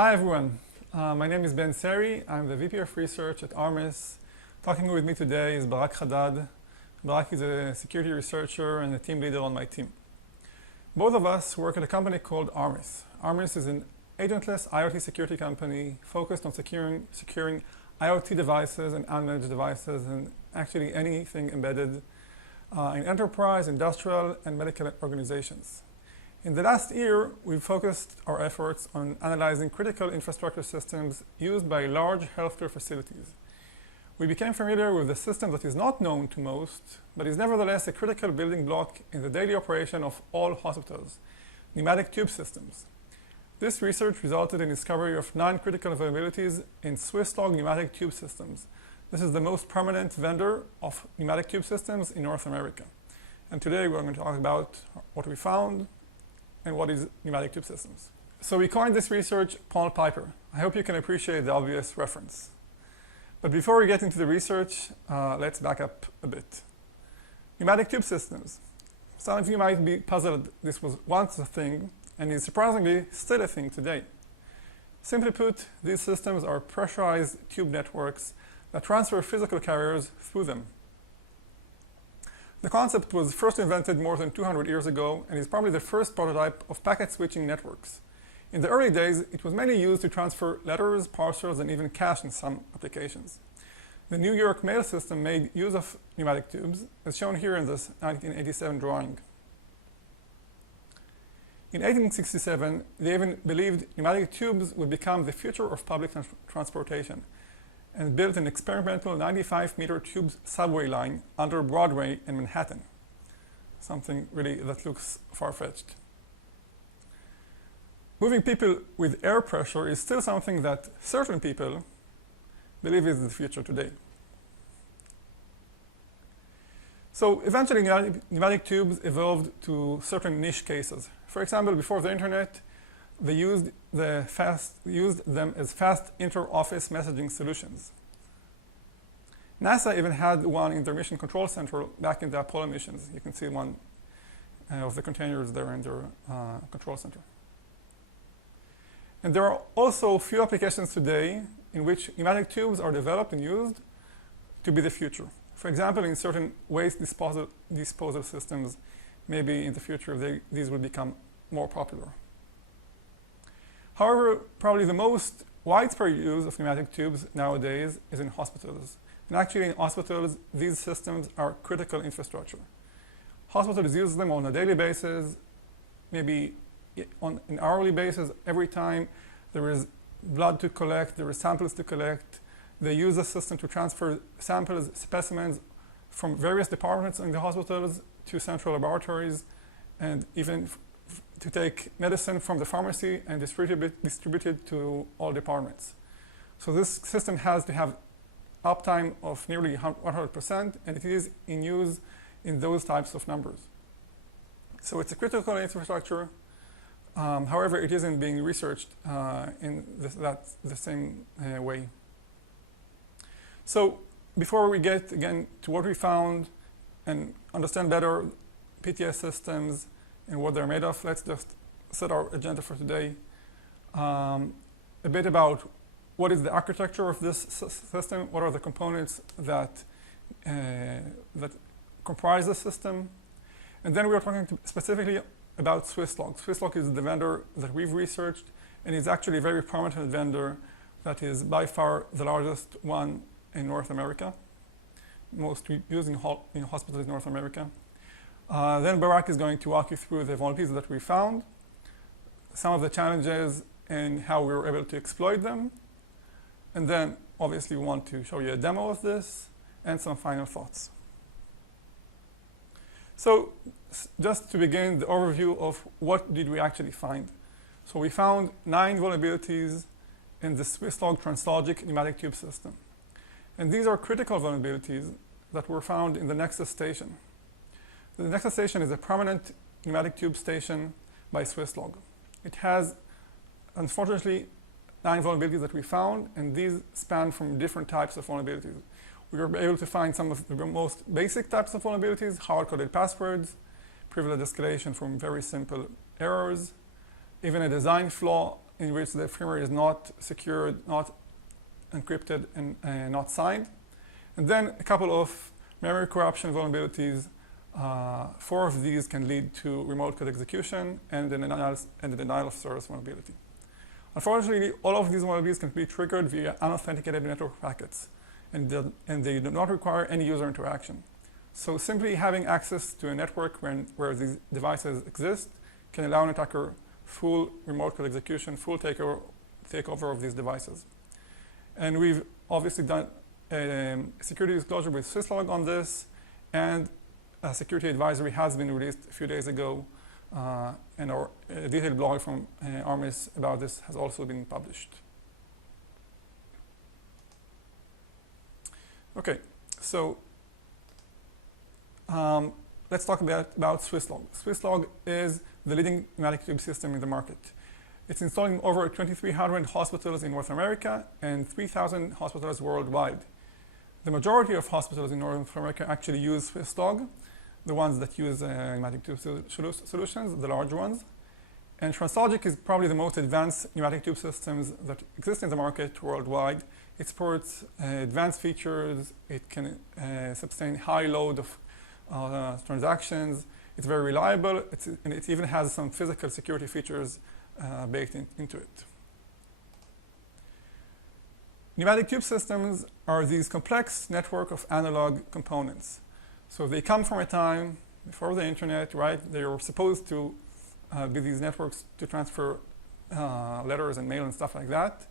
Hi everyone, my name is Ben Seri. I'm the VP of Research at ARMIS. Talking with me today is Barak Haddad. Barak is a security researcher and a team leader on my team. Both of us work at a company called ARMIS. ARMIS is an agentless IoT security company focused on securing IoT devices and unmanaged devices and actually anything embedded in enterprise, industrial, and medical organizations. In the last year, we've focused our efforts on analyzing critical infrastructure systems used by large healthcare facilities. We became familiar with a system that is not known to most, but is nevertheless a critical building block in the daily operation of all hospitals: pneumatic tube systems. This research resulted in the discovery of 9 critical vulnerabilities in Swisslog pneumatic tube systems. This is the most prominent vendor of pneumatic tube systems in North America. And today we're going to talk about what we found and what is pneumatic tube systems. So we coined this research Paul Piper. I hope you can appreciate the obvious reference. But before we get into the research, let's back up a bit. Pneumatic tube systems. Some of you might be puzzled this was once a thing and is surprisingly still a thing today. Simply put, these systems are pressurized tube networks that transfer physical carriers through them. The concept was first invented more than 200 years ago and is probably the first prototype of packet switching networks. In the early days, it was mainly used to transfer letters, parcels, and even cash in some applications. The New York mail system made use of pneumatic tubes, as shown here in this 1987 drawing. In 1867, they even believed pneumatic tubes would become the future of public transportation, and built an experimental 95-meter tube subway line under Broadway in Manhattan. Something really that looks far-fetched. Moving people with air pressure is still something that certain people believe is the future today. So eventually pneumatic tubes evolved to certain niche cases. For example, before the internet, they used them as fast inter-office messaging solutions. NASA even had one in their mission control center back in the Apollo missions. You can see one of the containers there in their control center. And there are also few applications today in which pneumatic tubes are developed and used to be the future. For example, in certain waste disposal systems, maybe in the future these will become more popular. However, probably the most widespread use of pneumatic tubes nowadays is in hospitals. And actually in hospitals, these systems are critical infrastructure. Hospitals use them on a daily basis, maybe on an hourly basis. Every time there is blood to collect, there is samples to collect, they use the system to transfer samples, specimens from various departments in the hospitals to central laboratories, and even to take medicine from the pharmacy and distribute it to all departments. So this system has to have uptime of nearly 100%, and it is in use in those types of numbers. So it's a critical infrastructure. However, it isn't being researched in the same way. So before we get again to what we found and understand better PTS systems and what they're made of, let's just set our agenda for today. A bit about what is the architecture of this system, what are the components that comprise the system, and then we are talking specifically about Swisslog. Swisslog is the vendor that we've researched, and is actually a very prominent vendor that is by far the largest one in North America, most used in hospitals in North America. Then Barak is going to walk you through the vulnerabilities that we found, some of the challenges and how we were able to exploit them, and then obviously we want to show you a demo of this and some final thoughts. So just to begin, the overview of what did we actually find. So we found 9 vulnerabilities in the Swisslog translogic pneumatic tube system. And these are critical vulnerabilities that were found in the Nexus station. The Nexus station is a prominent pneumatic tube station by Swisslog. It has, unfortunately, 9 vulnerabilities that we found, and these span from different types of vulnerabilities. We were able to find some of the most basic types of vulnerabilities: hard-coded passwords, privilege escalation from very simple errors, even a design flaw in which the firmware is not secured, not encrypted, and not signed. And then a couple of memory corruption vulnerabilities. 4 of these can lead to remote code execution and the denial of service vulnerability. Unfortunately, all of these vulnerabilities can be triggered via unauthenticated network packets, and they do not require any user interaction. So simply having access to a network where these devices exist can allow an attacker full remote code execution, full takeover of these devices. And we've obviously done security disclosure with syslog on this, and a security advisory has been released a few days ago, and our detailed blog from Armis about this has also been published. Okay, so let's talk about Swisslog. Swisslog is the leading pneumatic tube system in the market. It's installed in over 2,300 hospitals in North America and 3,000 hospitals worldwide. The majority of hospitals in North America actually use Swisslog, the ones that use pneumatic tube solutions, the large ones. And Translogic is probably the most advanced pneumatic tube systems that exist in the market worldwide. It supports advanced features. It can sustain high load of transactions. It's very reliable, and it even has some physical security features baked into it. Pneumatic tube systems are these complex network of analog components. So they come from a time before the internet, right? They were supposed to be these networks to transfer letters and mail and stuff like that.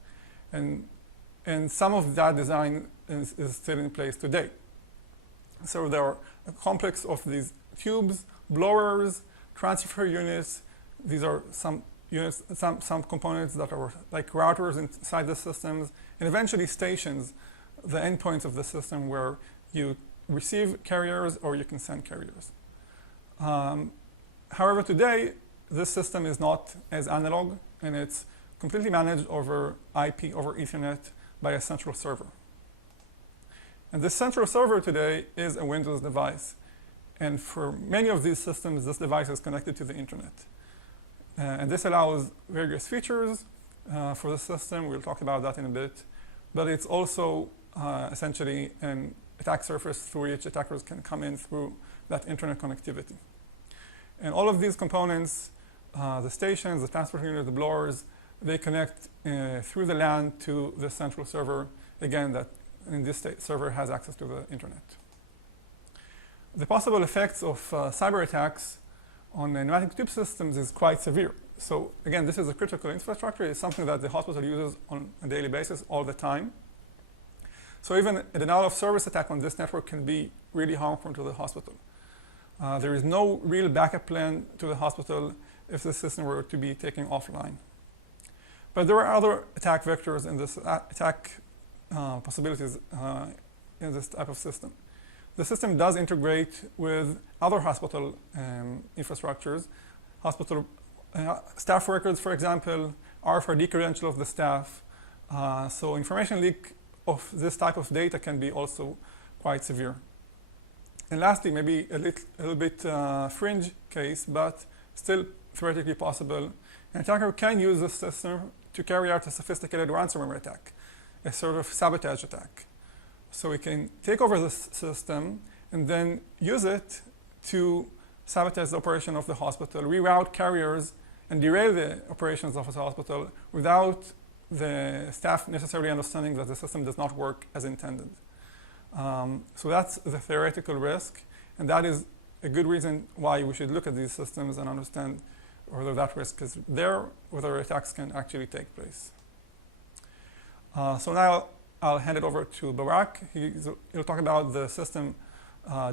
And some of that design is still in place today. So there are a complex of these tubes, blowers, transfer units. These are some units, some components that are like routers inside the systems, and eventually stations, the endpoints of the system where you receive carriers or you can send carriers. However, today, this system is not as analog, and it's completely managed over IP, over Ethernet, by a central server. And this central server today is a Windows device. And for many of these systems, this device is connected to the internet. And this allows various features for the system. We'll talk about that in a bit. But it's also essentially an attack surface through which attackers can come in through that internet connectivity. And all of these components, the stations, the transport units, the blowers, they connect through the LAN to the central server, again, that in this server has access to the internet. The possible effects of cyber attacks on pneumatic tube systems is quite severe. So again, this is a critical infrastructure. It's something that the hospital uses on a daily basis all the time. So even a denial of service attack on this network can be really harmful to the hospital. There is no real backup plan to the hospital if the system were to be taken offline. But there are other attack vectors in this attack possibilities in this type of system. The system does integrate with other hospital infrastructures, hospital staff records, for example, RFID credential of the staff. So information leak of this type of data can be also quite severe. And lastly, maybe a little bit fringe case, but still theoretically possible. An attacker can use this system to carry out a sophisticated ransomware attack, a sort of sabotage attack. So we can take over this system and then use it to sabotage the operation of the hospital, reroute carriers, and derail the operations of the hospital without the staff necessarily understanding that the system does not work as intended. So that's the theoretical risk, and that is a good reason why we should look at these systems and understand whether that risk is there, whether attacks can actually take place. So now I'll hand it over to Barak. He'll talk about the system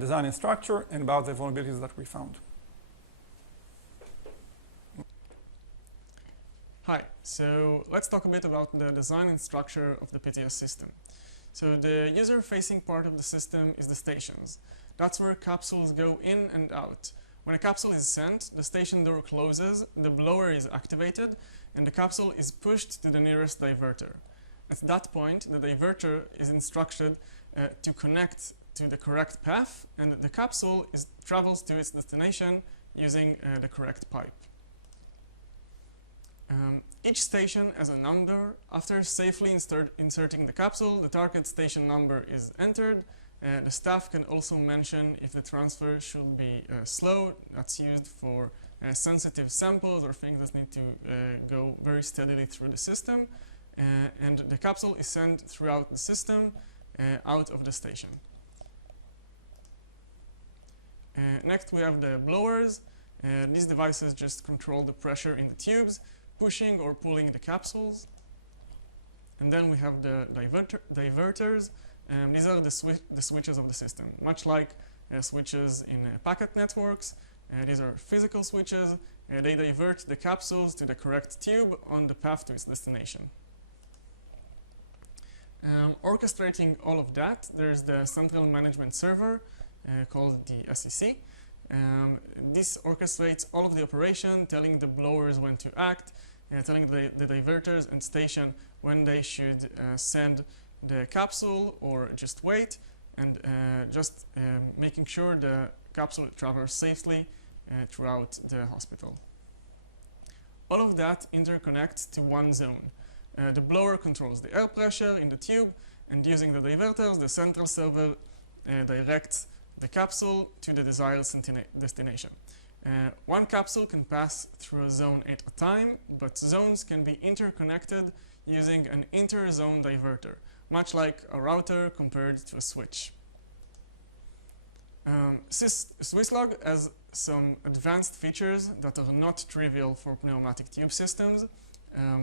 design and structure and about the vulnerabilities that we found. Hi, so let's talk a bit about the design and structure of the PTS system. So the user-facing part of the system is the stations. That's where capsules go in and out. When a capsule is sent, the station door closes, the blower is activated, and the capsule is pushed to the nearest diverter. At that point, the diverter is instructed to connect to the correct path, and the capsule travels to its destination using the correct pipe. Each station has a number. After safely inserting the capsule, the target station number is entered. The staff can also mention if the transfer should be slow. That's used for sensitive samples or things that need to go very steadily through the system. And the capsule is sent throughout the system out of the station. Next we have the blowers. These devices just control the pressure in the tubes, pushing or pulling the capsules. And then we have the diverters. These are the switches of the system, much like switches in packet networks. These are physical switches. They divert the capsules to the correct tube on the path to its destination. Orchestrating all of that, there's the central management server called the SEC. This orchestrates all of the operation, telling the blowers when to act, telling the diverters and station when they should send the capsule or just wait, and just making sure the capsule travels safely throughout the hospital. All of that interconnects to one zone. The blower controls the air pressure in the tube, and using the diverters, the central server directs the capsule to the desired destination. One capsule can pass through a zone at a time, but zones can be interconnected using an inter-zone diverter, much like a router compared to a switch. Swisslog has some advanced features that are not trivial for pneumatic tube systems,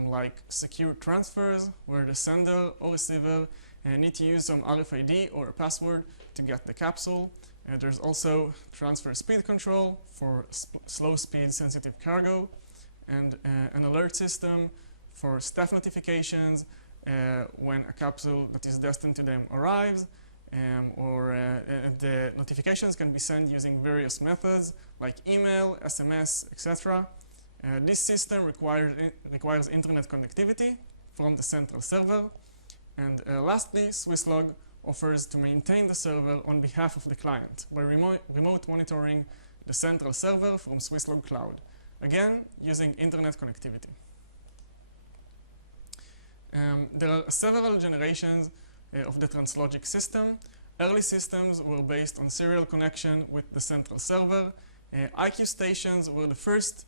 like secure transfers, where the sender or receiver need to use some RFID or a password to get the capsule. There's also transfer speed control for slow speed sensitive cargo, and an alert system for staff notifications when a capsule that is destined to them arrives, or the notifications can be sent using various methods like email, SMS, etc. This system requires internet connectivity from the central server. And lastly, Swisslog offers to maintain the server on behalf of the client by remote monitoring the central server from Swisslog Cloud, again using internet connectivity. There are several generations of the Translogic system. Early systems were based on serial connection with the central server. IQ stations were the first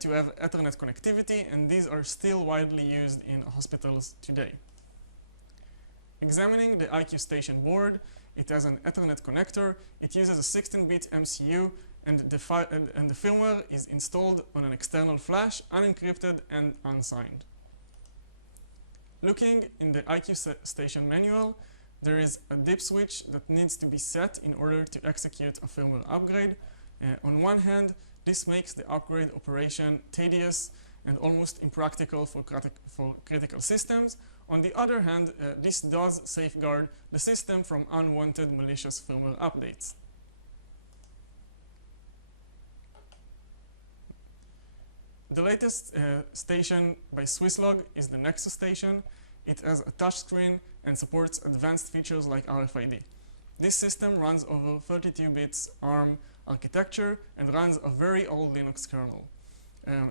to have Ethernet connectivity, and these are still widely used in hospitals today. Examining the IQ station board, it has an Ethernet connector. It uses a 16-bit MCU, and the firmware is installed on an external flash, unencrypted and unsigned. Looking in the IQ station manual, there is a dip switch that needs to be set in order to execute a firmware upgrade. On one hand, this makes the upgrade operation tedious and almost impractical for critical systems. On the other hand, this does safeguard the system from unwanted malicious firmware updates. The latest station by Swisslog is the Nexus station. It has a touchscreen and supports advanced features like RFID. This system runs over 32 bits ARM architecture and runs a very old Linux kernel.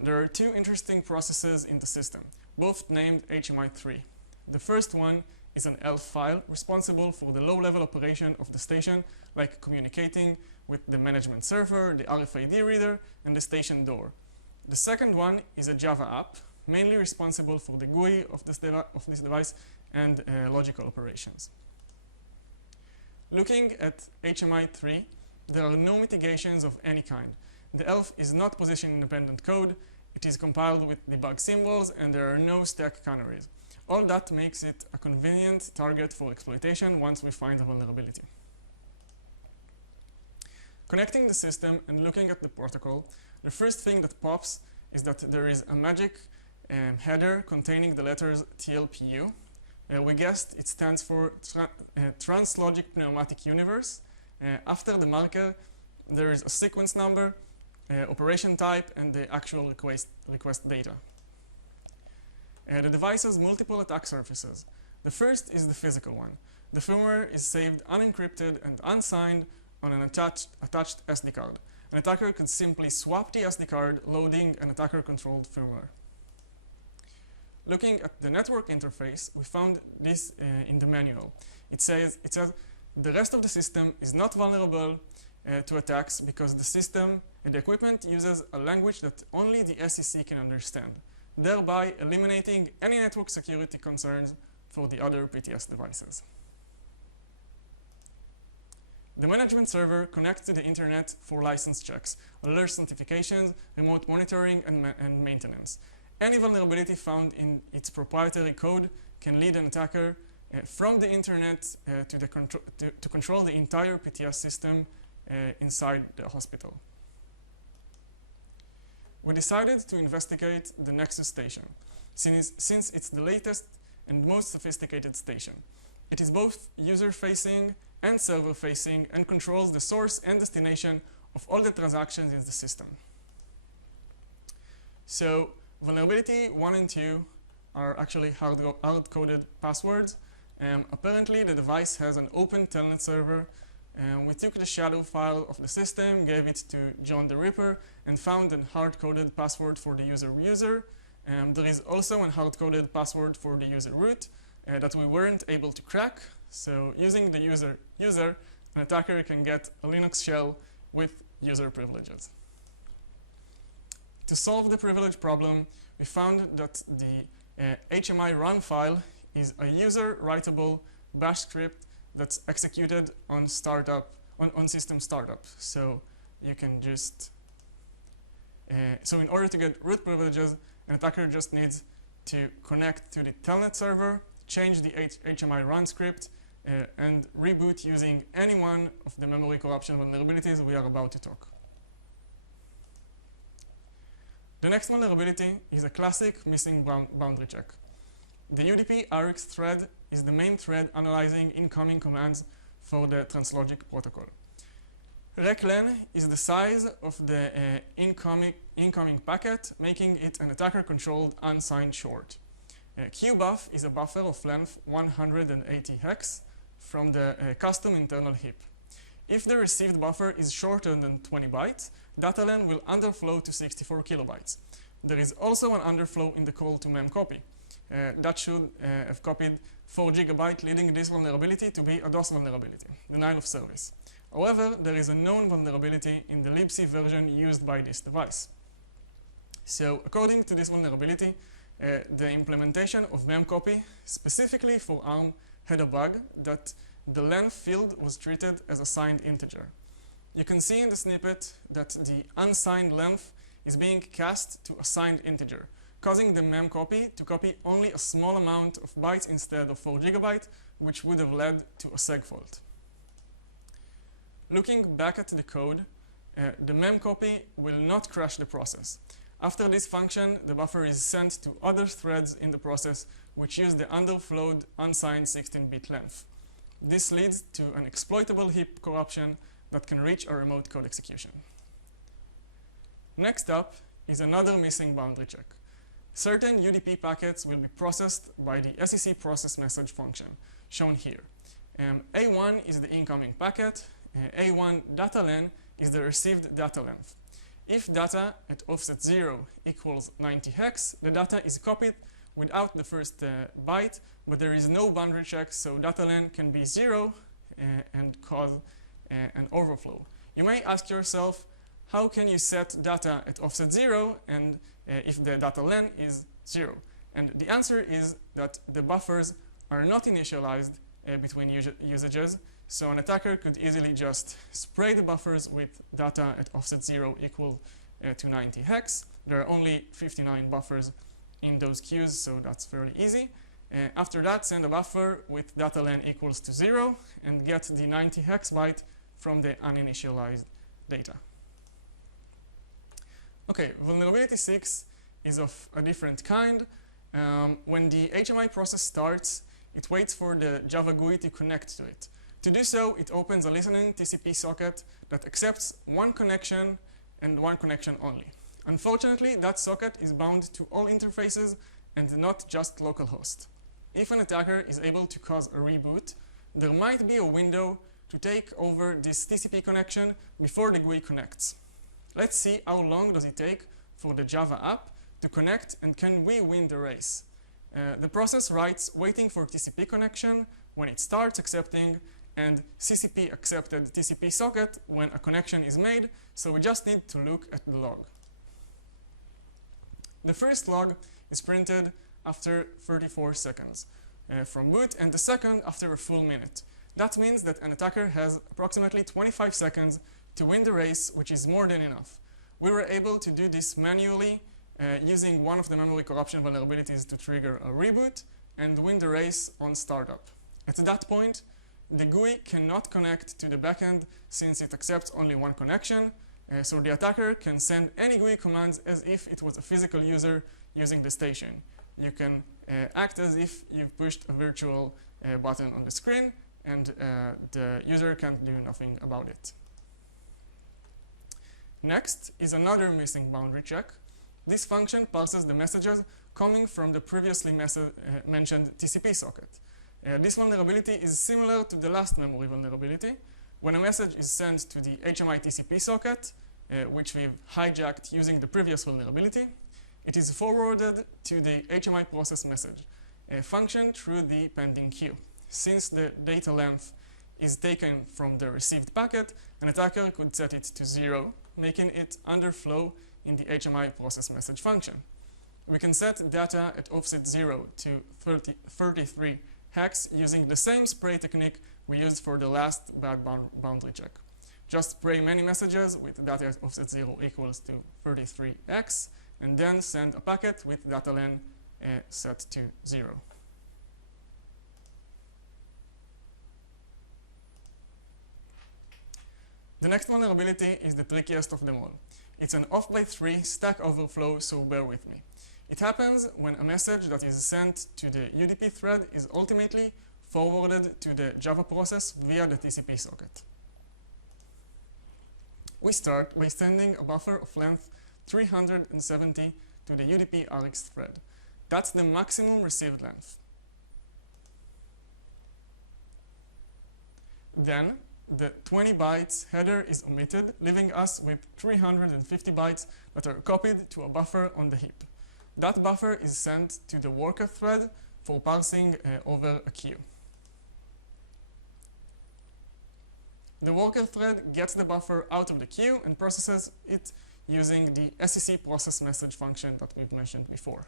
There are two interesting processes in the system, both named HMI3. The first one is an ELF file responsible for the low-level operation of the station, like communicating with the management server, the RFID reader, and the station door. The second one is a Java app, mainly responsible for the GUI of this device and logical operations. Looking at HMI3, there are no mitigations of any kind. The ELF is not position-independent code, it is compiled with debug symbols, and there are no stack canaries. All that makes it a convenient target for exploitation once we find a vulnerability. Connecting the system and looking at the protocol, the first thing that pops is that there is a magic header containing the letters TLPU. We guessed it stands for Translogic Pneumatic Universe. After the marker, there is a sequence number, operation type, and the actual request data. The device has multiple attack surfaces. The first is the physical one. The firmware is saved unencrypted and unsigned on an attached SD card. An attacker could simply swap the SD card, loading an attacker-controlled firmware. Looking at the network interface, we found this in the manual. It says the rest of the system is not vulnerable to attacks because the equipment uses a language that only the SEC can understand, thereby eliminating any network security concerns for the other PTS devices. The management server connects to the internet for license checks, alerts, notifications, remote monitoring, and maintenance. Any vulnerability found in its proprietary code can lead an attacker from the internet to control the entire PTS system inside the hospital. We decided to investigate the Nexus station, since it's the latest and most sophisticated station. It is both user-facing and server-facing and controls the source and destination of all the transactions in the system. So vulnerability 1 and 2 are actually hard-coded passwords. Apparently, the device has an open telnet server. We took the shadow file of the system, gave it to John the Ripper, and found a hard-coded password for the user. There is also a hard-coded password for the user root that we weren't able to crack. So using the user, an attacker can get a Linux shell with user privileges. To solve the privilege problem, we found that the HMI run file is a user-writable bash script that's executed on system startup. So you can just, so in order to get root privileges, an attacker just needs to connect to the telnet server, change the HMI run script, and reboot using any one of the memory corruption vulnerabilities we are about to talk. The next vulnerability is a classic missing boundary check. The UDP RX thread is the main thread analyzing incoming commands for the translogic protocol. Reclen is the size of the incoming packet, making it an attacker-controlled unsigned short. QBuff is a buffer of length 180 hex from the custom internal heap. If the received buffer is shorter than 20 bytes, datalen will underflow to 64 kilobytes. There is also an underflow in the call to memcopy. That should have copied 4 gigabytes, leading this vulnerability to be a DOS vulnerability, denial of service. However, there is a known vulnerability in the libc version used by this device. So according to this vulnerability, the implementation of memcopy, specifically for ARM, had a bug that the length field was treated as a signed integer. You can see in the snippet that the unsigned length is being cast to a signed integer, causing the memcopy to copy only a small amount of bytes instead of 4 gigabytes, which would have led to a seg fault. Looking back at the code, the memcopy will not crash the process. After this function, the buffer is sent to other threads in the process which use the underflowed unsigned 16-bit length. This leads to an exploitable heap corruption that can reach a remote code execution. Next up is another missing boundary check. Certain UDP packets will be processed by the SEC process message function, shown here. A1 is the incoming packet, A1 data len is the received data length. If data at offset 0 equals 90 hex, the data is copied without the first byte, but there is no boundary check, so data len can be 0 and cause an overflow. You may ask yourself, how can you set data at offset 0 and if the data len is 0? And the answer is that the buffers are not initialized between usages, so an attacker could easily just spray the buffers with data at offset 0 equal to 90 hex. There are only 59 buffers in those queues, so that's fairly easy. After that, send a buffer with data len equals to 0 and get the 90 hex byte from the uninitialized data. Okay, vulnerability 6 is of a different kind. When the HMI process starts, it waits for the Java GUI to connect to it. To do so, it opens a listening TCP socket that accepts one connection and one connection only. Unfortunately, that socket is bound to all interfaces and not just localhost. If an attacker is able to cause a reboot, there might be a window to take over this TCP connection before the GUI connects. Let's see how long does it take for the Java app to connect and can we win the race. The process writes waiting for TCP connection when it starts accepting, and CCP accepted TCP socket when a connection is made, so we just need to look at the log. The first log is printed after 34 seconds from boot, and the second after a full minute. That means that an attacker has approximately 25 seconds to win the race, which is more than enough. We were able to do this manually using one of the memory corruption vulnerabilities to trigger a reboot and win the race on startup. At that point, the GUI cannot connect to the backend since it accepts only one connection, so the attacker can send any GUI commands as if it was a physical user using the station. You can act as if you've pushed a virtual button on the screen, and the user can't do nothing about it. Next is another missing boundary check. This function parses the messages coming from the previously mentioned TCP socket. This vulnerability is similar to the last memory vulnerability. When a message is sent to the HMI TCP socket, which we've hijacked using the previous vulnerability, it is forwarded to the HMI process message function through the pending queue. Since the data length is taken from the received packet, an attacker could set it to 0, making it underflow in the HMI process message function. We can set data at offset 0 to 33 hex using the same spray technique we used for the last bad boundary check. Just spray many messages with data at offset 0 equals to 33x, and then send a packet with data len set to 0. The next vulnerability is the trickiest of them all. It's an off-by-3 stack overflow, so bear with me. It happens when a message that is sent to the UDP thread is ultimately forwarded to the Java process via the TCP socket. We start by sending a buffer of length 370 to the UDP RX thread. That's the maximum received length. Then the 20 bytes header is omitted, leaving us with 350 bytes that are copied to a buffer on the heap. That buffer is sent to the worker thread for parsing over a queue. The worker thread gets the buffer out of the queue and processes it using the SEC process message function that we've mentioned before.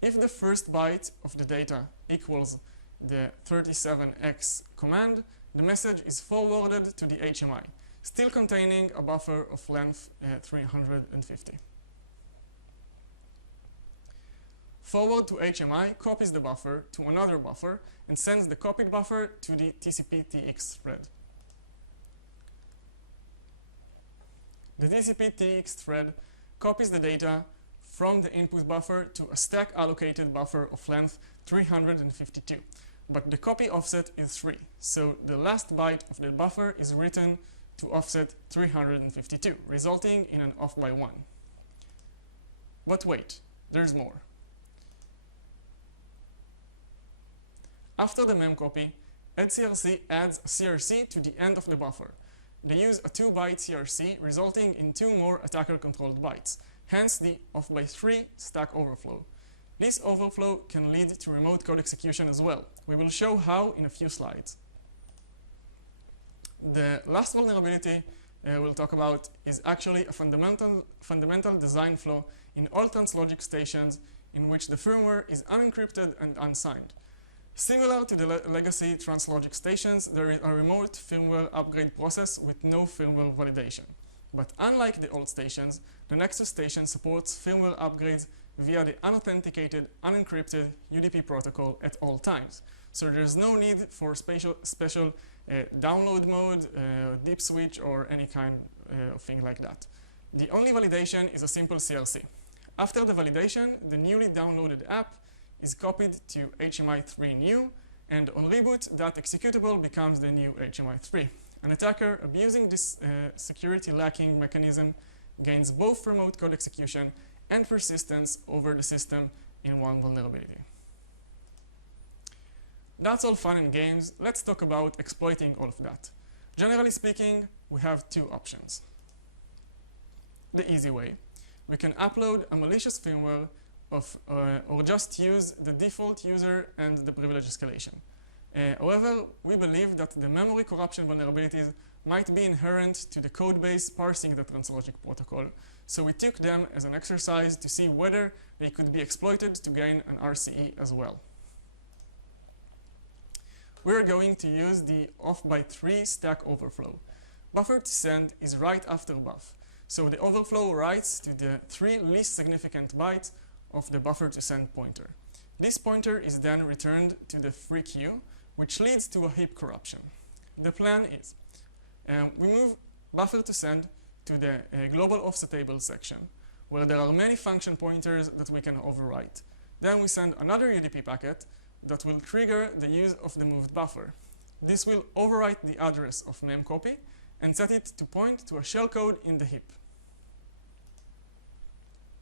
If the first byte of the data equals the 37x command, the message is forwarded to the HMI, still containing a buffer of length 350. Forward to HMI copies the buffer to another buffer and sends the copied buffer to the TCP-TX thread. The TCP-TX thread copies the data from the input buffer to a stack allocated buffer of length 352. But the copy offset is 3, so the last byte of the buffer is written to offset 352, resulting in an off by 1. But wait, there's more. After the memcopy, addCRC adds a CRC to the end of the buffer. They use a 2-byte CRC, resulting in 2 more attacker-controlled bytes, hence the off by 3 stack overflow. This overflow can lead to remote code execution as well. We will show how in a few slides. The last vulnerability we'll talk about is actually a fundamental design flaw in all translogic stations in which the firmware is unencrypted and unsigned. Similar to the legacy translogic stations, there is a remote firmware upgrade process with no firmware validation. But unlike the old stations, the Nexus station supports firmware upgrades via the unauthenticated, unencrypted UDP protocol at all times. So there's no need for special download mode, deep switch, or any kind of thing like that. The only validation is a simple CRC. After the validation, the newly downloaded app is copied to HMI3 new, and on reboot, that executable becomes the new HMI3. An attacker abusing this security lacking mechanism gains both remote code execution and persistence over the system in one vulnerability. That's all fun and games. Let's talk about exploiting all of that. Generally speaking, we have 2 options. The easy way. we can upload a malicious firmware or just use the default user and the privilege escalation. However, we believe that the memory corruption vulnerabilities might be inherent to the code base parsing the translogic protocol, so we took them as an exercise to see whether they could be exploited to gain an RCE as well. We're going to use the off-by-3 stack overflow. Buffer to send is right after buff, so the overflow writes to the 3 least significant bytes of the buffer to send pointer. This pointer is then returned to the free queue, which leads to a heap corruption. The plan is we move buffer to send to the global offset table section, where there are many function pointers that we can overwrite. Then we send another UDP packet that will trigger the use of the moved buffer. This will overwrite the address of memcopy and set it to point to a shellcode in the heap.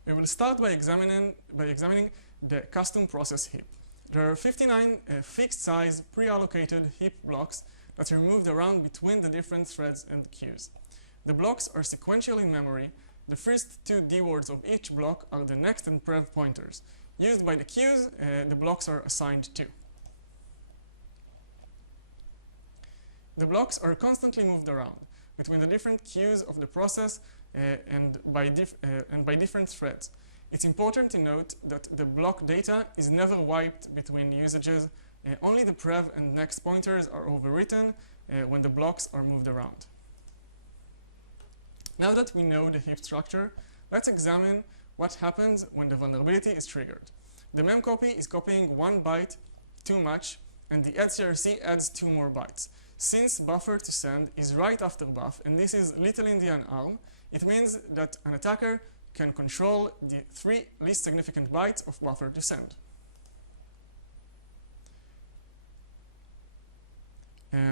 We will start by examining the custom process heap. There are 59 fixed size pre-allocated heap blocks that are moved around between the different threads and queues. The blocks are sequential in memory. The first 2 D words of each block are the next and prev pointers. Used by the queues, the blocks are assigned to. The blocks are constantly moved around between the different queues of the process and by different threads. It's important to note that the block data is never wiped between usages. Only the prev and next pointers are overwritten when the blocks are moved around. Now that we know the heap structure, let's examine what happens when the vulnerability is triggered. The memcopy is copying 1 byte too much, and the addCRC adds 2 more bytes. Since buffer to send is right after buff, and this is little endian ARM, it means that an attacker can control the 3 least significant bytes of buffer to send.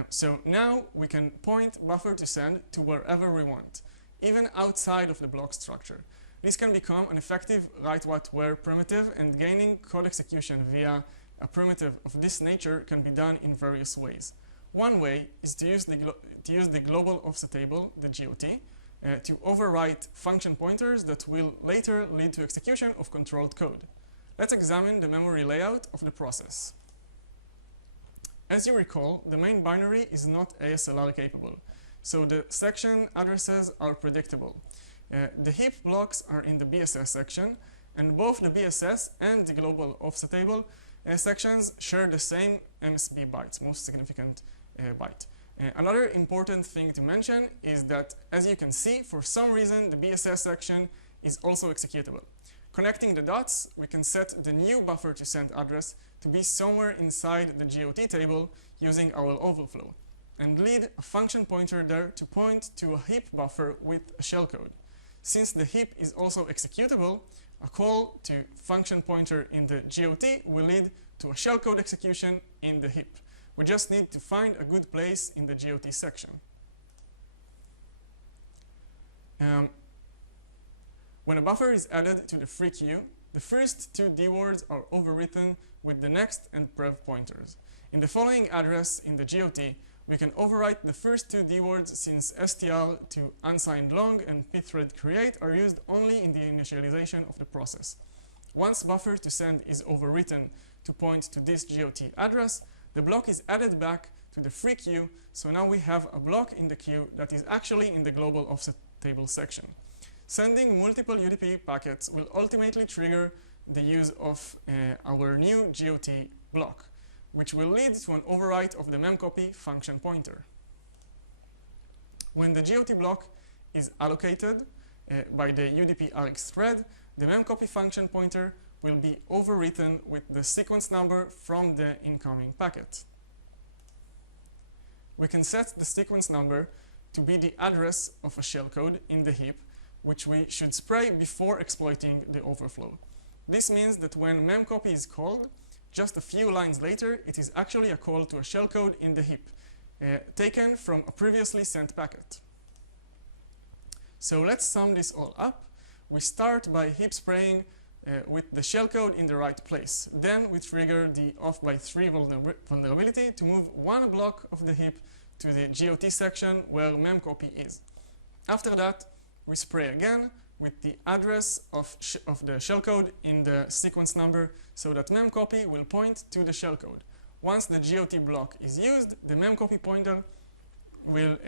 So now we can point buffer to send to wherever we want, even outside of the block structure. This can become an effective write-what-where primitive, and gaining code execution via a primitive of this nature can be done in various ways. One way is to use the global offset table, the GOT, to overwrite function pointers that will later lead to execution of controlled code. Let's examine the memory layout of the process. As you recall, the main binary is not ASLR capable, so the section addresses are predictable. The heap blocks are in the BSS section, and both the BSS and the global offset table sections share the same MSB bytes, most significant byte. Another important thing to mention is that, as you can see, for some reason the BSS section is also executable. Connecting the dots, we can set the new buffer to send address to be somewhere inside the GOT table using our overflow, and lead a function pointer there to point to a heap buffer with a shellcode. Since the heap is also executable, a call to function pointer in the GOT will lead to a shellcode execution in the heap. We just need to find a good place in the GOT section. When a buffer is added to the free queue, the first 2 D words are overwritten with the next and prev pointers. In the following address in the GOT, we can overwrite the first 2 D words, since str to unsigned long and pthread create are used only in the initialization of the process. Once buffer to send is overwritten to point to this GOT address, the block is added back to the free queue, so now we have a block in the queue that is actually in the global offset table section. Sending multiple UDP packets will ultimately trigger the use of our new GOT block, which will lead to an overwrite of the memcopy function pointer. When the GOT block is allocated by the UDP RX thread, the memcopy function pointer will be overwritten with the sequence number from the incoming packet. We can set the sequence number to be the address of a shellcode in the heap, which we should spray before exploiting the overflow. This means that when memcopy is called, just a few lines later, it is actually a call to a shellcode in the heap, taken from a previously sent packet. So let's sum this all up. We start by heap spraying with the shellcode in the right place. Then we trigger the off-by-3 vulnerability to move 1 block of the heap to the GOT section where memcopy is. After that, we spray again with the address of the shellcode in the sequence number, so that memcopy will point to the shellcode. Once the GOT block is used, the memcopy pointer will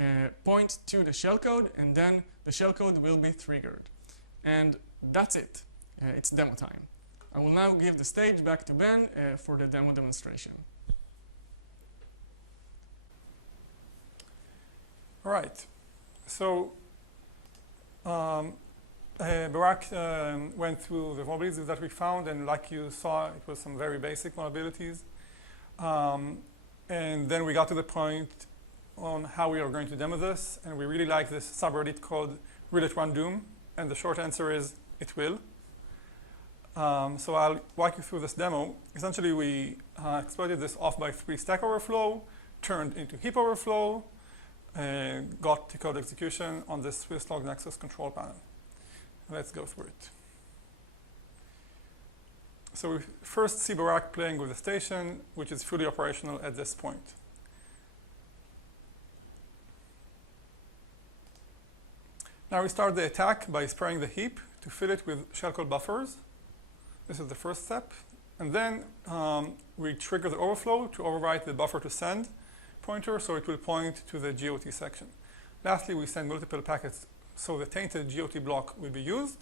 point to the shellcode, and then the shellcode will be triggered. And that's it. It's demo time. I will now give the stage back to Ben for the demo demonstration. All right. So Barak went through the vulnerabilities that we found, and like you saw, it was some very basic vulnerabilities. And then we got to the point on how we are going to demo this, and we really like this subreddit called Will It Run Doom? And the short answer is, it will. So I'll walk you through this demo. Essentially, we exploited this off-by-3 Stack Overflow, turned into heap overflow, and got to code execution on this Swisslog Nexus control panel. Let's go through it. So we first see Barak playing with the station, which is fully operational at this point. Now we start the attack by spraying the heap to fill it with shellcode buffers. This is the first step. And then we trigger the overflow to overwrite the buffer to send pointer, so it will point to the GOT section. Lastly, we send multiple packets, so the tainted GOT block will be used,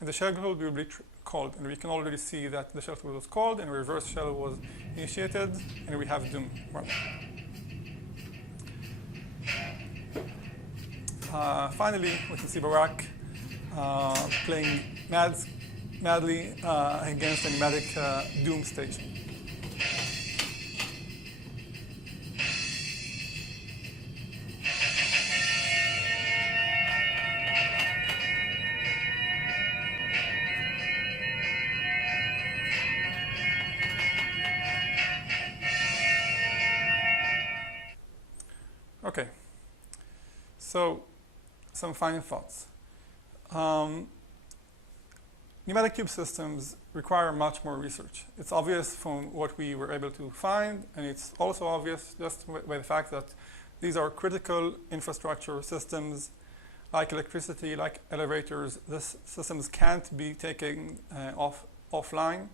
and the shellcode will be called. And we can already see that the shellcode was called, and a reverse shell was initiated, and we have Doom running. Finally, we can see Barak playing madly against a pneumatic Doom station. Okay, so some final thoughts. Pneumatic cube systems require much more research. It's obvious from what we were able to find, and it's also obvious just by the fact that these are critical infrastructure systems like electricity, like elevators. These systems can't be taken offline.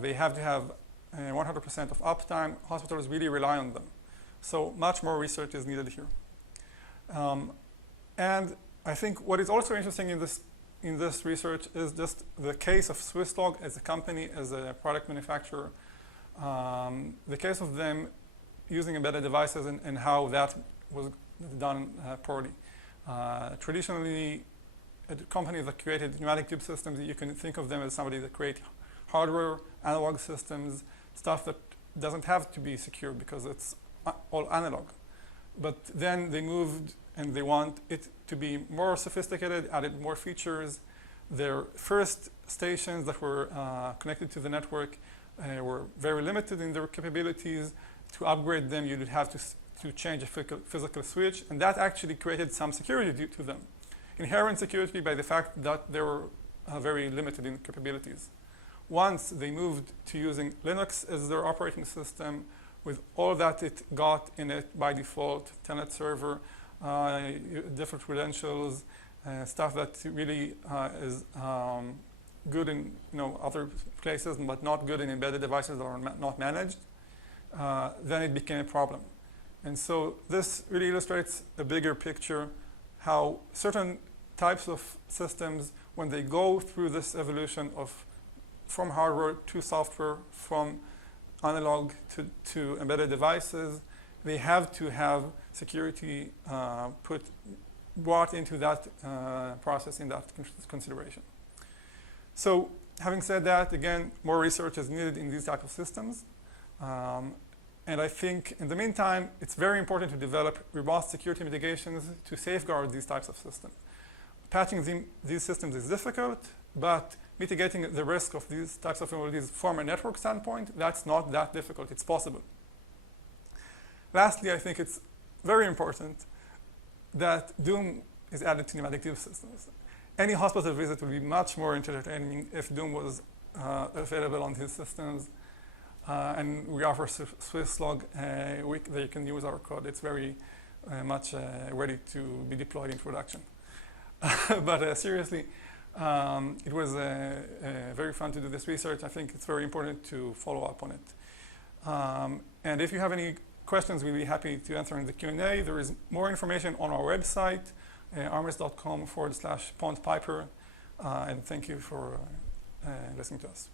They have to have 100% of uptime. Hospitals really rely on them. So much more research is needed here. And I think what is also interesting in this research is just the case of Swisslog as a company, as a product manufacturer, the case of them using embedded devices and how that was done poorly. Traditionally, companies that created pneumatic tube systems, you can think of them as somebody that create hardware, analog systems, stuff that doesn't have to be secure because it's all analog. But then they moved and they want it to be more sophisticated, added more features. Their first stations that were connected to the network were very limited in their capabilities. To upgrade them, you would have to change a physical switch, and that actually created some security to them. Inherent security by the fact that they were very limited in capabilities. Once they moved to using Linux as their operating system, with all that it got in it by default, telnet server, different credentials, stuff that really is good in other places, but not good in embedded devices that are not managed, then it became a problem. And so this really illustrates a bigger picture, how certain types of systems, when they go through this evolution from hardware to software, from analog to embedded devices, they have to have security brought into that process, in that consideration. So having said that, again, more research is needed in these type of systems. And I think in the meantime, it's very important to develop robust security mitigations to safeguard these types of systems. Patching these systems is difficult, but mitigating the risk of these types of vulnerabilities from a network standpoint, that's not that difficult. It's possible. Lastly, I think it's very important that Doom is added to pneumatic tube systems. Any hospital visit would be much more entertaining if Doom was available on these systems. And we offer Swisslog that you can use our code. It's very much ready to be deployed in production. But seriously, It was very fun to do this research. I think it's very important to follow up on it. And if you have any questions, we'll be happy to answer in the Q&A. There is more information on our website, armis.com/PondPiper. And thank you for listening to us.